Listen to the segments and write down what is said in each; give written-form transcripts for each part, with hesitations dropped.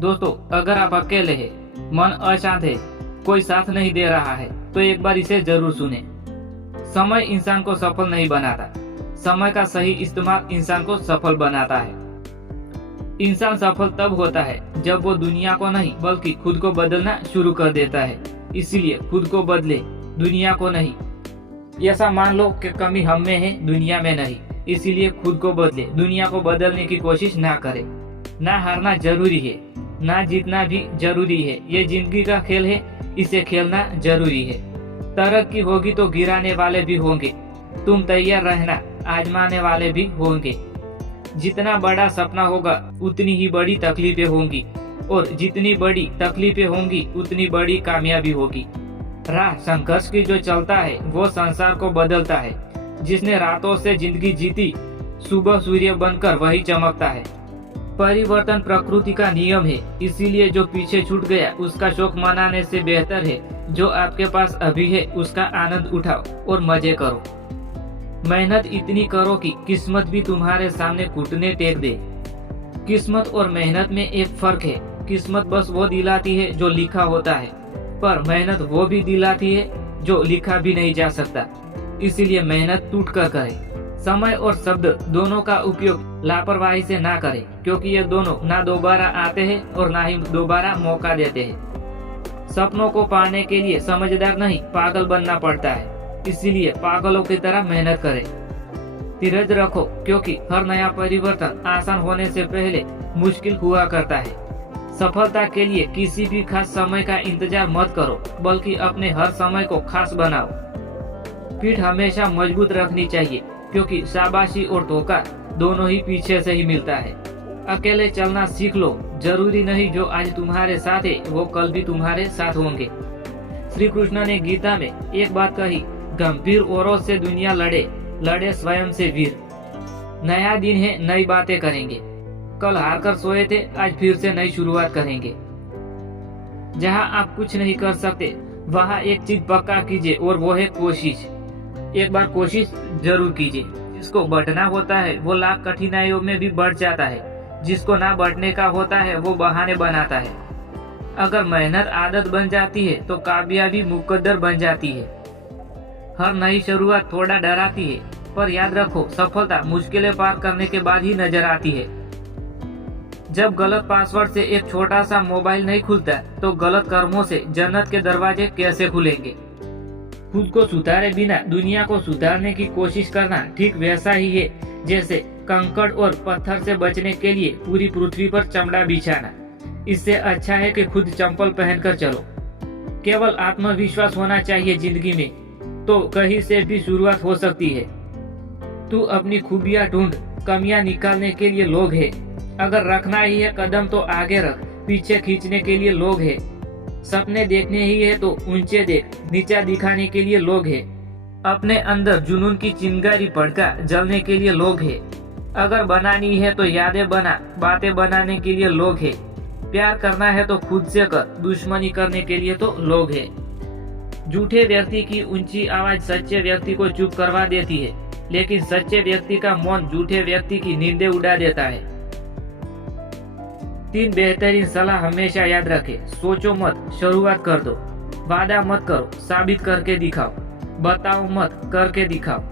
दोस्तों, अगर आप अकेले हैं, मन अशांत है, कोई साथ नहीं दे रहा है, तो एक बार इसे जरूर सुने। समय इंसान को सफल नहीं बनाता, समय का सही इस्तेमाल इंसान को सफल बनाता है। इंसान सफल तब होता है जब वो दुनिया को नहीं बल्कि खुद को बदलना शुरू कर देता है। इसीलिए खुद को बदले, दुनिया को नहीं। ऐसा मान लो कि कमी हम में है, दुनिया में नहीं। इसीलिए खुद को बदले, दुनिया को बदलने की कोशिश ना करे। ना हारना जरूरी है, ना जीतना भी जरूरी है। ये जिंदगी का खेल है, इसे खेलना जरूरी है। तरक्की होगी तो गिराने वाले भी होंगे, तुम तैयार रहना, आजमाने वाले भी होंगे। जितना बड़ा सपना होगा उतनी ही बड़ी तकलीफें होंगी, और जितनी बड़ी तकलीफें होंगी उतनी बड़ी कामयाबी होगी। राह संघर्ष की जो चलता है वो संसार को बदलता है। जिसने रातों से जिंदगी जीती, सुबह सूर्य बनकर वही चमकता है। परिवर्तन प्रकृति का नियम है, इसीलिए जो पीछे छूट गया उसका शोक मनाने से बेहतर है जो आपके पास अभी है उसका आनंद उठाओ और मजे करो। मेहनत इतनी करो कि किस्मत भी तुम्हारे सामने घुटने टेक दे। किस्मत और मेहनत में एक फर्क है। किस्मत बस वो दिलाती है जो लिखा होता है, पर मेहनत वो भी दिलाती है जो लिखा भी नहीं जा सकता। इसीलिए मेहनत टूट कर करे। समय और शब्द दोनों का उपयोग लापरवाही से ना करें, क्योंकि ये दोनों ना दोबारा आते हैं और ना ही दोबारा मौका देते हैं। सपनों को पाने के लिए समझदार नहीं, पागल बनना पड़ता है। इसीलिए पागलों की तरह मेहनत करें। धीरज रखो, क्योंकि हर नया परिवर्तन आसान होने से पहले मुश्किल हुआ करता है। सफलता के लिए किसी भी खास समय का इंतजार मत करो, बल्कि अपने हर समय को खास बनाओ। पीठ हमेशा मजबूत रखनी चाहिए, क्योंकि शाबाशी और धोखा दोनों ही पीछे से ही मिलता है। अकेले चलना सीख लो। जरूरी नहीं जो आज तुम्हारे साथ है वो कल भी तुम्हारे साथ होंगे। श्री कृष्ण ने गीता में एक बात कही, गंभीर औरों से दुनिया लड़े, लड़े स्वयं से वीर। नया दिन है, नई बातें करेंगे। कल हार कर सोए थे, आज फिर से नई शुरुआत करेंगे। जहां आप कुछ नहीं कर सकते वहां एक चीज पक्का कीजिए, और वो है कोशिश। एक बार कोशिश जरूर कीजिए। जिसको बढ़ना होता है वो लाख कठिनाइयों में भी बढ़ जाता है। जिसको ना बढ़ने का होता है वो बहाने बनाता है। अगर मेहनत आदत बन जाती है तो कामयाबी मुकद्दर बन जाती है। हर नई शुरुआत थोड़ा डराती है, पर याद रखो सफलता मुश्किलें पार करने के बाद ही नजर आती है। जब गलत पासवर्ड से एक छोटा सा मोबाइल नहीं खुलता, तो गलत कर्मों से जन्नत के दरवाजे कैसे खुलेंगे। खुद को सुधारे बिना दुनिया को सुधारने की कोशिश करना ठीक वैसा ही है जैसे कंकड़ और पत्थर से बचने के लिए पूरी पृथ्वी पर चमड़ा बिछाना। इससे अच्छा है कि खुद चंपल पहनकर चलो। केवल आत्मविश्वास होना चाहिए जिंदगी में, तो कहीं से भी शुरुआत हो सकती है। तू अपनी खूबियां ढूंढ, कमियां निकालने के लिए लोग हैं। अगर रखना ही है कदम तो आगे रख, पीछे खींचने के लिए लोग हैं। सपने देखने ही है तो ऊंचे देख, नीचा दिखाने के लिए लोग हैं। अपने अंदर जुनून की चिंगारी भड़का, जलने के लिए लोग हैं। अगर बनानी है तो यादें बना, बातें बनाने के लिए लोग हैं। प्यार करना है तो खुद से कर, दुश्मनी करने के लिए तो लोग हैं। झूठे व्यक्ति की ऊंची आवाज सच्चे व्यक्ति को चुप करवा देती है, लेकिन सच्चे व्यक्ति का मौन झूठे व्यक्ति की नींदें उड़ा देता है। 3 बेहतरीन सलाह हमेशा याद रखे। सोचो मत, शुरुआत कर दो। वादा मत करो, साबित करके दिखाओ। बताओ मत, करके दिखाओ।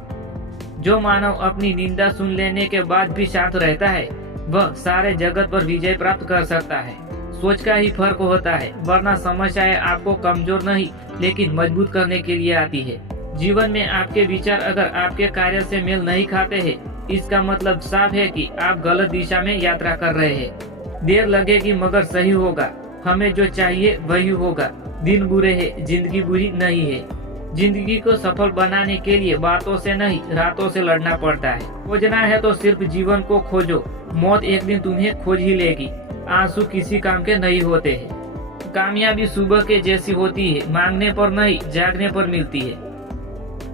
जो मानव अपनी निंदा सुन लेने के बाद भी शांत रहता है, वह सारे जगत पर विजय प्राप्त कर सकता है। सोच का ही फर्क होता है, वरना समस्याएं आपको कमजोर नहीं लेकिन मजबूत करने के लिए आती है। जीवन में आपके विचार अगर आपके कार्य से मेल नहीं खाते हैं, इसका मतलब साफ है कि आप गलत दिशा में यात्रा कर रहे हैं। देर लगेगी मगर सही होगा। हमें जो चाहिए वही होगा। दिन बुरे हैं, जिंदगी बुरी नहीं है। जिंदगी को सफल बनाने के लिए बातों से नहीं, रातों से लड़ना पड़ता है। खोजना है तो सिर्फ जीवन को खोजो। मौत एक दिन तुम्हें खोज ही लेगी। आंसू किसी काम के नहीं होते हैं। कामयाबी सुबह के जैसी होती है, मांगने पर नहीं, जागने पर मिलती है।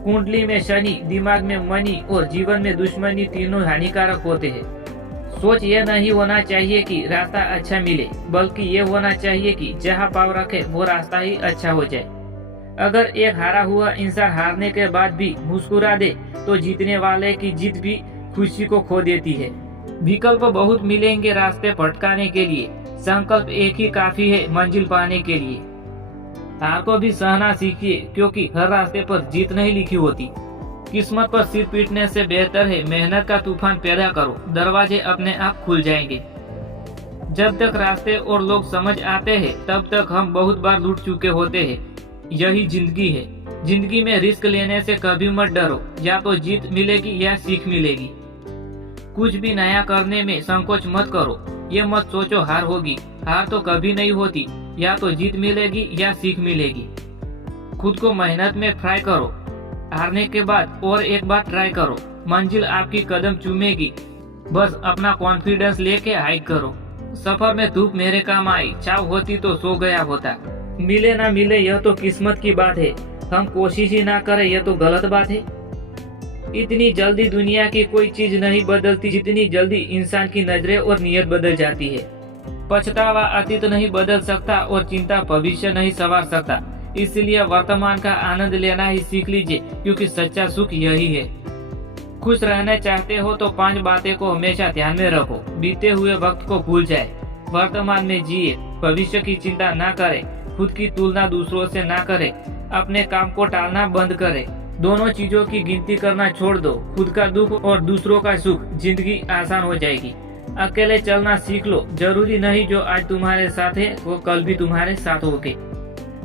कुंडली में शनि, दिमाग में मनी और जीवन में दुश्मनी तीनों हानिकारक होते हैं। सोच ये नहीं होना चाहिए कि रास्ता अच्छा मिले, बल्कि ये होना चाहिए कि जहाँ पाँव रखे वो रास्ता ही अच्छा हो जाए। अगर एक हारा हुआ इंसान हारने के बाद भी मुस्कुरा दे, तो जीतने वाले की जीत भी खुशी को खो देती है। विकल्प बहुत मिलेंगे रास्ते भटकाने के लिए, संकल्प एक ही काफी है मंजिल पाने के लिए। हार को भी सहना सीखिए, क्योंकि हर रास्ते पर जीत नहीं लिखी होती। किस्मत पर सिर पीटने से बेहतर है मेहनत का तूफान पैदा करो, दरवाजे अपने आप खुल जाएंगे। जब तक रास्ते और लोग समझ आते हैं तब तक हम बहुत बार लूट चुके होते हैं। यही जिंदगी है। जिंदगी में रिस्क लेने से कभी मत डरो, या तो जीत मिलेगी या सीख मिलेगी। कुछ भी नया करने में संकोच मत करो। ये मत सोचो हार होगी, हार तो कभी नहीं होती, या तो जीत मिलेगी या सीख मिलेगी। खुद को मेहनत में फ्राई करो, हारने के बाद और एक बार ट्राई करो, मंजिल आपकी कदम चूमेगी। बस अपना कॉन्फिडेंस लेके हाइक करो। सफर में धूप मेरे काम आई, चाव होती तो सो गया होता। मिले ना मिले यह तो किस्मत की बात है, हम कोशिश ही ना करें यह तो गलत बात है। इतनी जल्दी दुनिया की कोई चीज नहीं बदलती जितनी जल्दी इंसान की नजरें और नियत बदल जाती है। पछतावा अतीत नहीं बदल सकता और चिंता भविष्य नहीं संवार सकता। इसलिए वर्तमान का आनंद लेना ही सीख लीजिए, क्योंकि सच्चा सुख यही है। खुश रहना चाहते हो तो 5 बातें को हमेशा ध्यान में रखो। बीते हुए वक्त को भूल जाए, वर्तमान में जिए, भविष्य की चिंता ना करें, खुद की तुलना दूसरों से ना करें, अपने काम को टालना बंद करें। दोनों चीजों की गिनती करना छोड़ दो, खुद का दुख और दूसरों का सुख, जिंदगी आसान हो जाएगी। अकेले चलना सीख लो, जरूरी नहीं जो आज तुम्हारे साथ है वो कल भी तुम्हारे साथ होगे।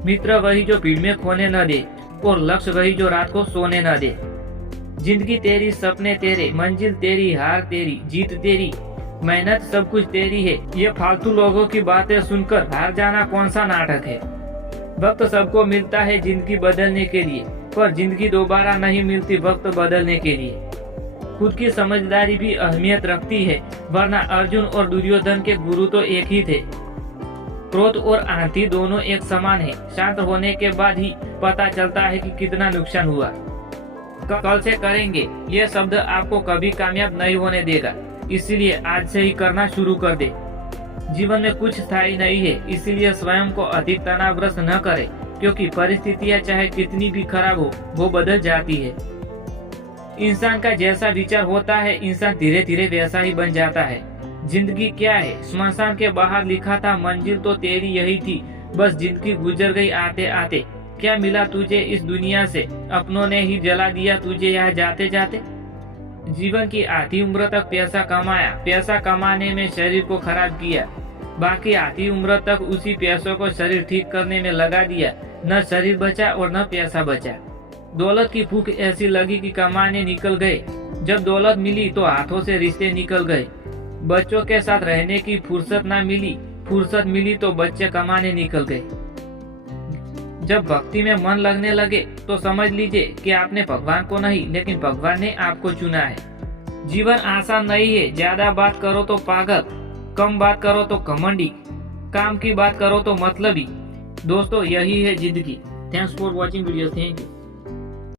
मित्र वही जो भीड़ में खोने न दे, और लक्ष्य वही जो रात को सोने न दे। जिंदगी तेरी, सपने तेरे, मंजिल तेरी, हार तेरी, जीत तेरी, मेहनत सब कुछ तेरी है। ये फालतू लोगों की बातें सुनकर हार जाना कौन सा नाटक है। वक्त सबको मिलता है जिंदगी बदलने के लिए, पर जिंदगी दोबारा नहीं मिलती वक्त बदलने के लिए। खुद की समझदारी भी अहमियत रखती है, वरना अर्जुन और दुर्योधन के गुरु तो एक ही थे। क्रोध और आंधी दोनों एक समान है। शांत होने के बाद ही पता चलता है कि कितना नुकसान हुआ। कल से करेंगे ये शब्द आपको कभी कामयाब नहीं होने देगा, इसलिए आज से ही करना शुरू कर दे। जीवन में कुछ स्थायी नहीं है, इसीलिए स्वयं को अधिक तनावग्रस्त न करें, क्योंकि परिस्थितियां चाहे कितनी भी खराब हो वो बदल जाती है। इंसान का जैसा विचार होता है इंसान धीरे धीरे वैसा ही बन जाता है। जिंदगी क्या है, स्मशान के बाहर लिखा था मंजिल तो तेरी यही थी, बस जिंदगी गुजर गई आते आते। क्या मिला तुझे इस दुनिया से, अपनों ने ही जला दिया तुझे यहाँ जाते जाते। जीवन की आधी उम्र तक पैसा कमाया, पैसा कमाने में शरीर को खराब किया, बाकी आधी उम्र तक उसी पैसों को शरीर ठीक करने में लगा दिया। न शरीर बचा और न पैसा बचा। दौलत की भूख ऐसी लगी कि कमाने निकल गए। जब दौलत मिली तो हाथों से रिश्ते निकल गए। बच्चों के साथ रहने की फुर्सत ना मिली, फुर्सत मिली तो बच्चे कमाने निकल गए। जब भक्ति में मन लगने लगे तो समझ लीजिए कि आपने भगवान को नहीं, लेकिन भगवान ने आपको चुना है। जीवन आसान नहीं है। ज्यादा बात करो तो पागल, कम बात करो तो घमंडी, काम की बात करो तो मतलबी। दोस्तों यही है जिंदगी। Thanks for watching video. Thank you.